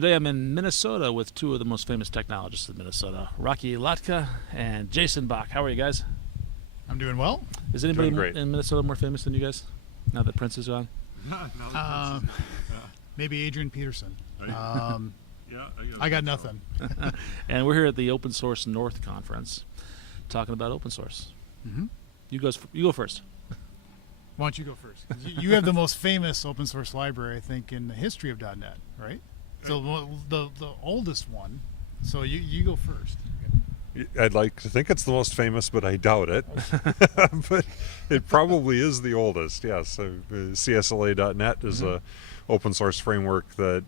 Today I'm in Minnesota with two of the most famous technologists in Minnesota, Lhotka and Jason Bock. How are you guys? I'm doing well. Is anybody Doing great. in Minnesota more famous than you guys now that Prince is gone? Maybe Adrian Peterson. Yeah, I got nothing. And we're here at the Open Source North Conference talking about open source. Mm-hmm. You go first. Why don't you go first? 'Cause you have the most famous open source library, I think, in the history of .NET, right? So the oldest one. So you go first. I'd like to think it's the most famous, but I doubt it. But it probably is the oldest, yes. CSLA.net is a open source framework that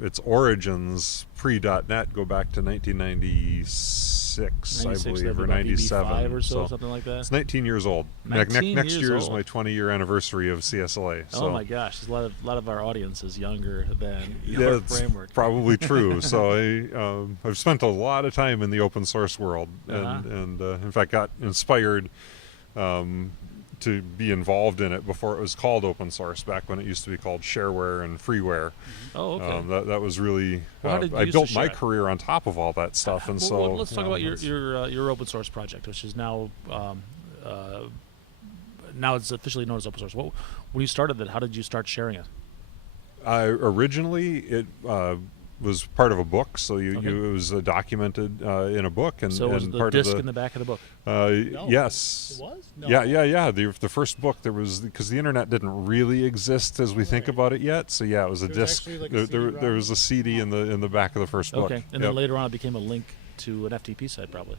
its origins pre.NET go back to 1996, I believe, or 97. or so, something like that. It's 19 years old. 19 Next years year is old. my 20-year anniversary of CSLA. Oh So. my gosh, a lot of our audience is younger than Yeah, your it's framework. probably true. So I've spent a lot of time in the open source world, and in fact got inspired to be involved in it before it was called open source. Back when it used to be called shareware and freeware. Oh, okay. That was really. Well, how did you I used to built my share? career on top of all that stuff, and Well, let's talk about it's- your open source project, which is now now it's officially known as open source. When you started that, how did you start sharing it? Originally, it was part of a book, so Okay. it was documented in a book, and So was and the part disc of the in the back of the book? yes. It was? No. Yeah. The first book there was, because the internet didn't really exist as we think Right. about it yet. So yeah, it was a There was disc. actually like a There was a CD in the back of the first book. Okay, and then later on it became a link to an FTP site, probably.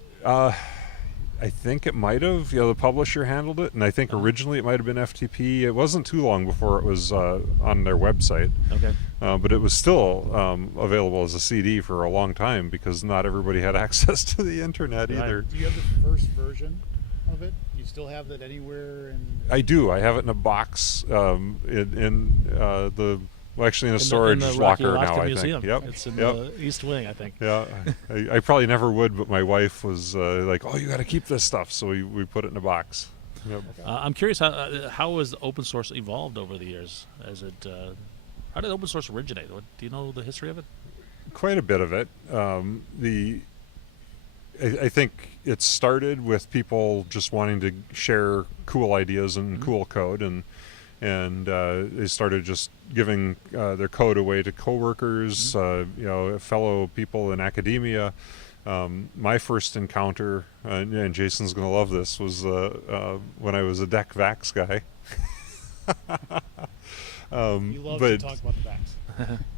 I think it might have. The publisher handled it, and I think originally it might have been FTP. It wasn't too long before it was on their website. Okay. But it was still available as a CD for a long time because not everybody had access to the internet Right. either. Do you have the first version of it? You still have that anywhere? I do. I have it in a box actually in a storage in the locker Rocky now, Lhotka I Museum. think. Yep. It's in Yep. the East Wing, I think. Yeah. I probably never would, but my wife was like, "Oh, you got to keep this stuff," so we put it in a box. Yep. I'm curious how has open source evolved over the years? How did open source originate? Do you know the history of it? Quite a bit of it. I think it started with people just wanting to share cool ideas and cool code, and they started just giving their code away to coworkers, fellow people in academia. My first encounter, and Jason's going to love this, was when I was a Deck Vax guy. You love to talk about the backs.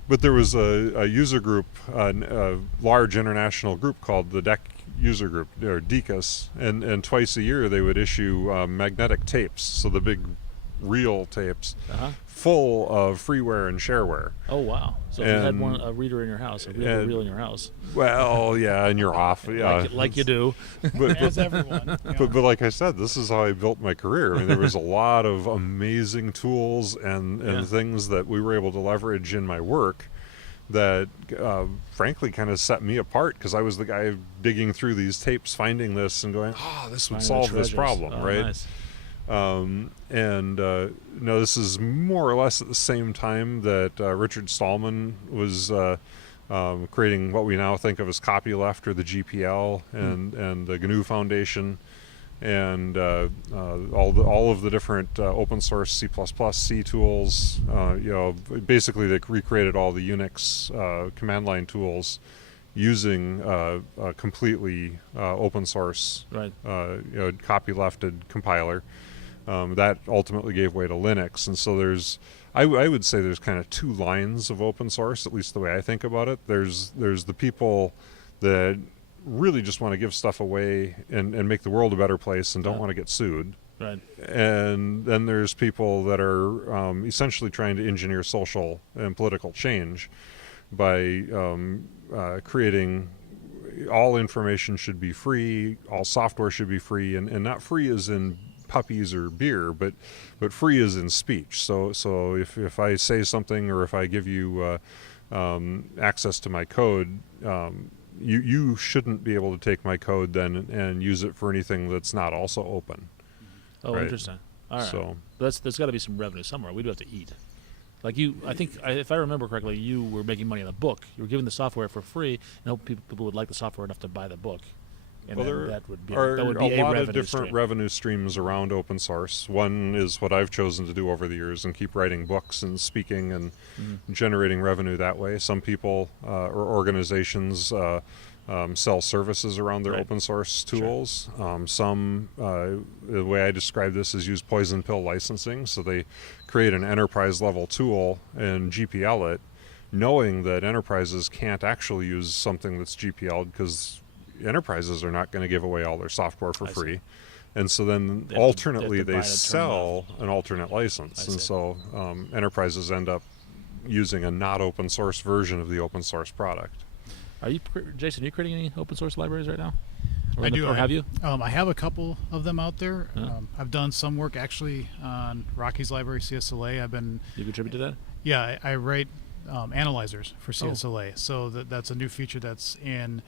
But there was a user group, a large international group called the Deck User Group, or DECUS, and twice a year they would issue magnetic tapes, so the big reel tapes, full of freeware and shareware. Oh wow! So if you had a reader in your house, a reel in your house, Well, yeah, and you're off. Yeah, like you do. As everyone. But like I said, this is how I built my career. I mean, there was a lot of amazing tools and things that we were able to leverage in my work that frankly kind of set me apart, because I was the guy digging through these tapes, finding this and going, this would Finding the solve this treasures. problem, Oh, right? Nice. This is more or less at the same time that Richard Stallman was creating what we now think of as copyleft, or the GPL, and the GNU Foundation, and all of the different open source C++, C tools. Basically they recreated all the Unix command line tools using a completely open source, Right. copylefted compiler. That ultimately gave way to Linux, and so I would say there's kind of two lines of open source, at least the way I think about it. There's the people that really just want to give stuff away and make the world a better place and don't want to get sued. Right. And then there's people that are essentially trying to engineer social and political change by creating all information should be free, all software should be free, and not free as in puppies or beer, but free as in speech. So if I say something, or if I give you access to my code, you shouldn't be able to take my code then and use it for anything that's not also open. Oh, Right. interesting. All right. So There's got to be some revenue somewhere. We do have to eat. Like I think if I remember correctly, you were making money on the book. You were giving the software for free, and hope people would like the software enough to buy the book. And Well, then there that would be are that would be a lot of revenue different stream. revenue streams around open source. One is what I've chosen to do over the years and keep writing books and speaking and generating revenue that way. Some people or organizations sell services around their Right. open source tools. Some, the way I describe this, is use poison pill licensing. So they create an enterprise level tool and GPL it, knowing that enterprises can't actually use something that's GPL'd because enterprises are not going to give away all their software for I see. free. And so then They have to- alternately they they have to buy it and turn it sell an alternate license. I And see. so enterprises end up using a not open source version of the open source product. Are you, Jason? Are you creating any open source libraries right now? Or I do. Or have you? I have a couple of them out there. Huh. I've done some work actually on Rocky's library, CSLA. I've been, You contribute to that? yeah, I write analyzers for Oh. CSLA. So that's a new feature that's in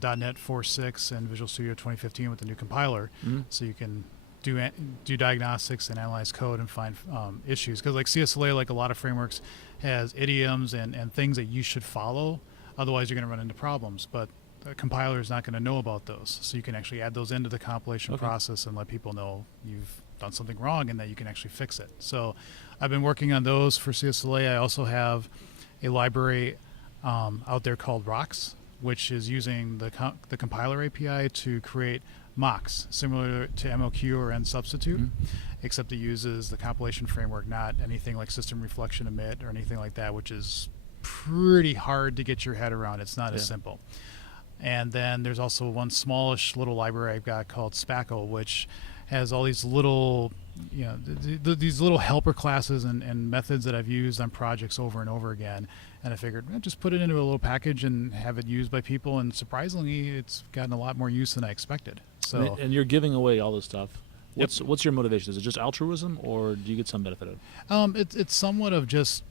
.NET 4.6 and Visual Studio 2015 with the new compiler. Mhm. So you can do diagnostics and analyze code and find issues. Because like CSLA, like a lot of frameworks, has idioms and things that you should follow. Otherwise, you're going to run into problems. But the compiler is not going to know about those. So you can actually add those into the compilation Okay. process and let people know you've done something wrong and that you can actually fix it. So I've been working on those for CSLA. I also have a library out there called Rocks, which is using the compiler API to create mocks, similar to MLQ or NSubstitute, Mhm. except it uses the compilation framework, not anything like system reflection emit or anything like that, which is pretty hard to get your head around. It's not as Yeah. simple. And then there's also one smallish little library I've got called Spackle, which has all these little, these little helper classes and methods that I've used on projects over and over again. And I figured, just put it into a little package and have it used by people. And surprisingly, it's gotten a lot more use than I expected. So And you're giving away all this stuff. Yep. What's your motivation? Is it just altruism, or do you get some benefit of it? it's somewhat of just,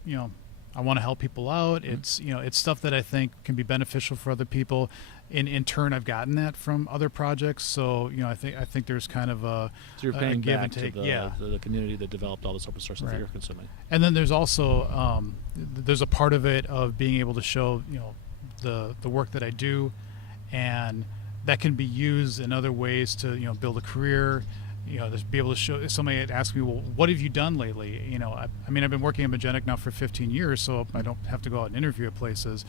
I want to help people out. It's it's stuff that I think can be beneficial for other people. In turn, I've gotten that from other projects. So I think there's kind of a So you're a paying give back and take. to the community that developed all this open source stuff that Right. you're consuming. And then there's also there's a part of it of being able to show the work that I do, and that can be used in other ways to build a career. To be able to show, if somebody had asked me, well, what have you done lately? I mean, I've been working at Magenic now for 15 years, so I don't have to go out and interview at places.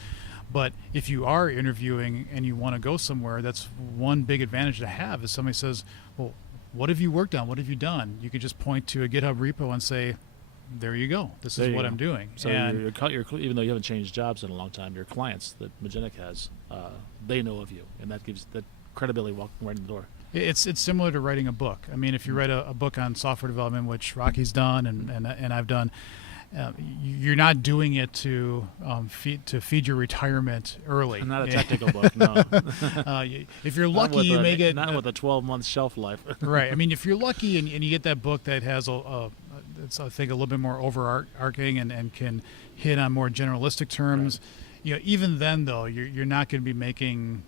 But if you are interviewing and you want to go somewhere, that's one big advantage to have. Is somebody says, well, what have you worked on? What have you done? You could just point to a GitHub repo and say, there you go. This There is you what go. I'm doing. So And your even though you haven't changed jobs in a long time, your clients that Magenic has, they know of you, and that gives that credibility walking right in the door. it's similar to writing a book. I mean, if you write a book on software development, which Rocky's done and I've done, you're not doing it to feed your retirement early. Not a technical book, no. If you're Not lucky, with you a- may get not with a 12-month shelf life. right. I mean, if you're lucky and you get that book that has it's I think a little bit more overarching and can hit on more generalistic terms, even then though you're not going to be making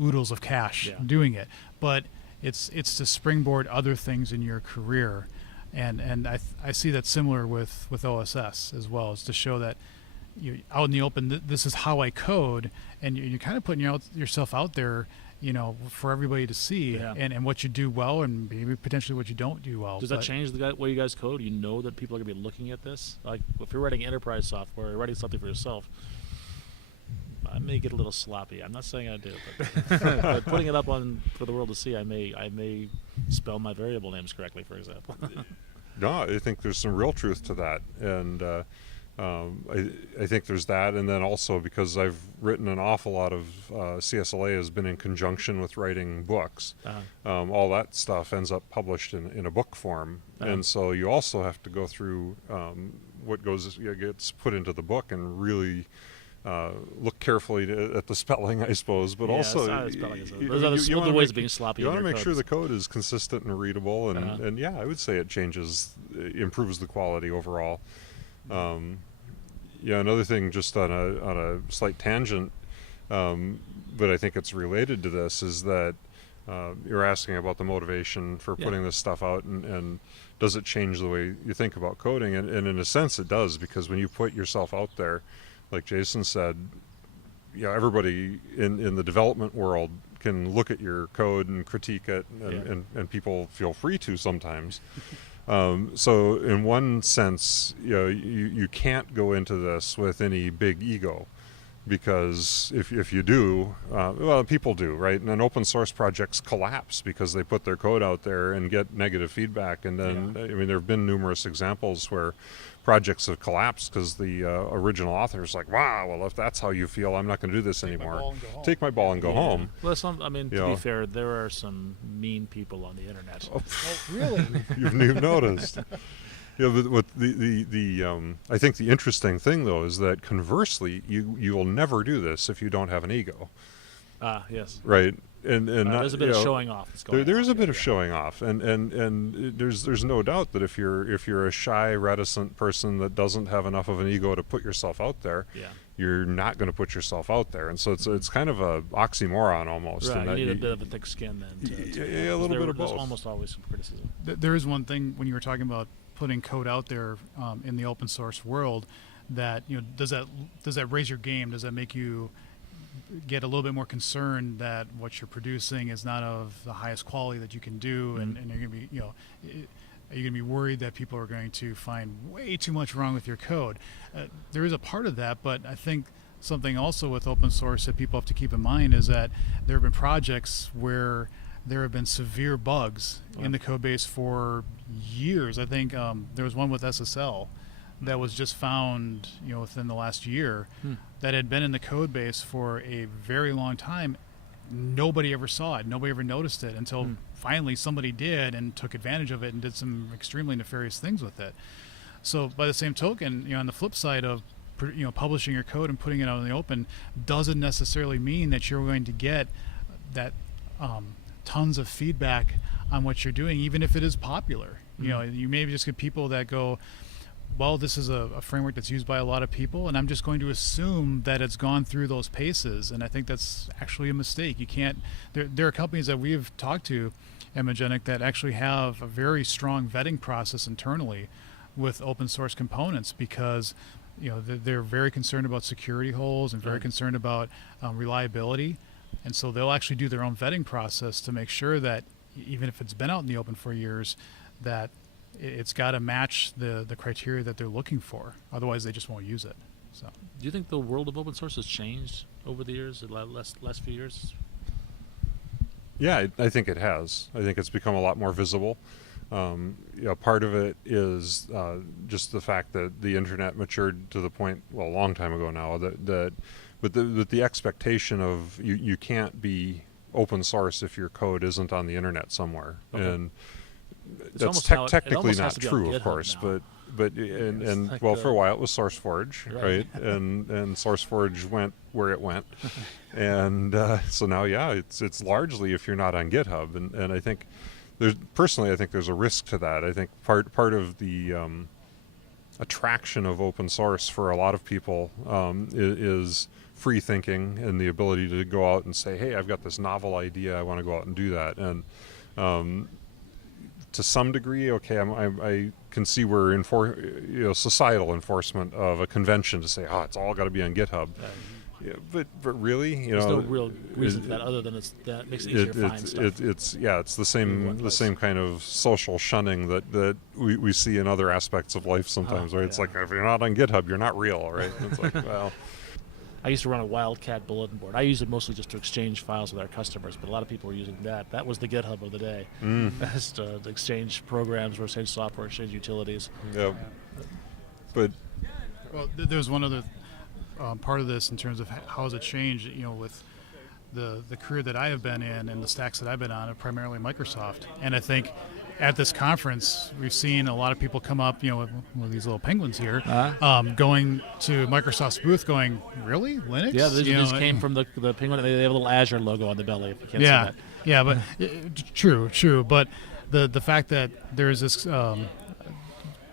oodles of cash Yeah. doing it, but it's to springboard other things in your career, and I see that similar with OSS as well, is to show that you out in the open. This is how I code, and you're kind of putting yourself out there, for everybody to see, Yeah. and what you do well, and maybe potentially what you don't do well. Does that change the way you guys code? You know that people are going to be looking at this? Like, if you're writing enterprise software, or writing something for yourself, I may get a little sloppy. I'm not saying I do, but, but putting it up for the world to see, I may spell my variable names correctly, for example. No, I think there's some real truth to that, and I think there's that, and then also because I've written an awful lot of CSLA has been in conjunction with writing books. All that stuff ends up published in a book form, and so you also have to go through what gets put into the book and really look carefully at the spelling, I suppose, but Yeah, also it's not spelling, is it? you- There's you other wanna ways make- of being sloppy. You in want to your make sure code. the code is consistent and readable, and, Uh-huh. and yeah, I would say it improves the quality overall. Another thing, just on a slight tangent, but I think it's related to this, is that You're asking about the motivation for putting this stuff out, and does it change the way you think about coding? And in a sense, it does, because when you put yourself out there, like Jason said, everybody in the development world can look at your code and critique it, and people feel free to sometimes. So in one sense, you can't go into this with any big ego, because if you do, well, people do, right? And then open source projects collapse because they put their code out there and get negative feedback. And then, I mean, there have been numerous examples where projects have collapsed because the original author is like, wow, well, if that's how you feel, I'm not going to do this anymore. Take my ball and go home. Well, I mean, to be fair, there are some mean people on the internet. Oh, really? You've noticed. But I think the interesting thing, though, is that conversely, you will never do this if you don't have an ego. Yes. Right. And there's a bit of showing off that's going on. There's a bit of showing off, and there's no doubt that if you're a shy, reticent person that doesn't have enough of an ego to put yourself out there, you're not going to put yourself out there, and so it's kind of a oxymoron almost. Right, you need a bit of a thick skin then. A little bit of both. There's almost always some criticism. There is one thing when you were talking about putting code out there in the open source world, that does that raise your game? Does that make you get a little bit more concerned that what you're producing is not of the highest quality that you can do, and you're gonna be are you gonna be worried that people are going to find way too much wrong with your code? There is a part of that, but I think something also with open source that people have to keep in mind is that there have been projects where there have been severe bugs in the code base for years. I think there was one with SSL that was just found, within the last year, that had been in the code base for a very long time. Nobody ever saw it. Nobody ever noticed it until finally somebody did and took advantage of it and did some extremely nefarious things with it. So by the same token, on the flip side of publishing your code and putting it out in the open doesn't necessarily mean that you're going to get that tons of feedback on what you're doing, even if it is popular. You maybe just get people that go, well, this is a framework that's used by a lot of people, and I'm just going to assume that it's gone through those paces. And I think that's actually a mistake. You can't. There are companies that we've talked to at Magenic that actually have a very strong vetting process internally with open source components, because they're very concerned about security holes and very concerned about reliability, and so they'll actually do their own vetting process to make sure that even if it's been out in the open for years, that it's got to match the criteria that they're looking for. Otherwise, they just won't use it. So, do you think the world of open source has changed over the years, the last few years? Yeah, I think it has. I think it's become a lot more visible. Part of it is just the fact that the internet matured to the point, a long time ago now, that the expectation of you can't be open source if your code isn't on the internet somewhere. Okay. And that's technically not true, of course, now. but for a while it was SourceForge, right? and SourceForge went where it went, and so now, it's largely if you're not on GitHub, and I think I think there's a risk to that. I think part of the attraction of open source for a lot of people is free thinking and the ability to go out and say, hey, I've got this novel idea, I want to go out and do that, and to some degree, I can see we're societal enforcement of a convention to say, it's all got to be on GitHub. But really, there's no real reason for that other than that makes it easier to find stuff. It's the same kind of social shunning that we see in other aspects of life sometimes, right? It's like, if you're not on GitHub, you're not real, right? And it's like, well. I used to run a Wildcat bulletin board. I used it mostly just to exchange files with our customers, but a lot of people were using that. That was the GitHub of the day. Just to exchange programs, or exchange software, exchange utilities. Yeah. But there's one other part of this in terms of how has it changed. With the career that I have been in and the stacks that I've been on, are primarily Microsoft, and I think at this conference, we've seen a lot of people come up, with these little penguins here, going to Microsoft's booth going, really? Linux? Yeah, these came from the penguin. They have a little Azure logo on the belly, if you can't see that. Yeah, but true. But the fact that there's this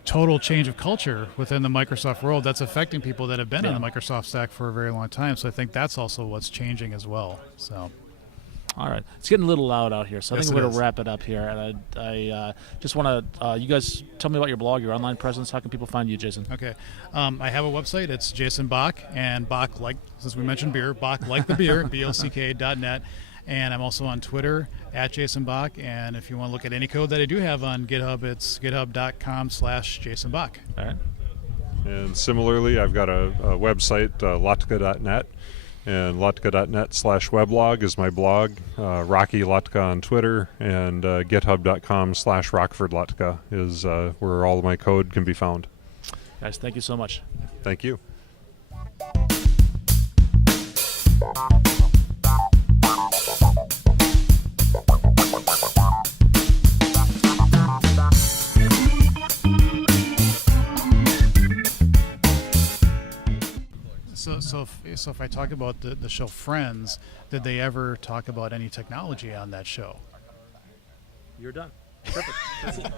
total change of culture within the Microsoft world that's affecting people that have been on the Microsoft stack for a very long time. So I think that's also what's changing as well. So. All right, it's getting a little loud out here, so I Yes, think we're it going is. to wrap it up here. And I just want to, you guys tell me about your blog, your online presence. How can people find you, Jason? Okay. I have a website. It's Jason Bock, and Bock, like, since we mentioned beer, Bock like the beer, BOCK.net. And I'm also on Twitter at Jason Bock. And if you want to look at any code that I do have on GitHub, it's github.com/Jason Bock. All right. And similarly, I've got a website, Lhotka.net, and Lhotka.net/weblog is my blog. Rocky Lhotka on Twitter, and GitHub.com/RockfordLhotka is where all of my code can be found. Guys, thank you so much. Thank you. So if I talk about the show Friends, did they ever talk about any technology on that show? You're done. Perfect. That's it.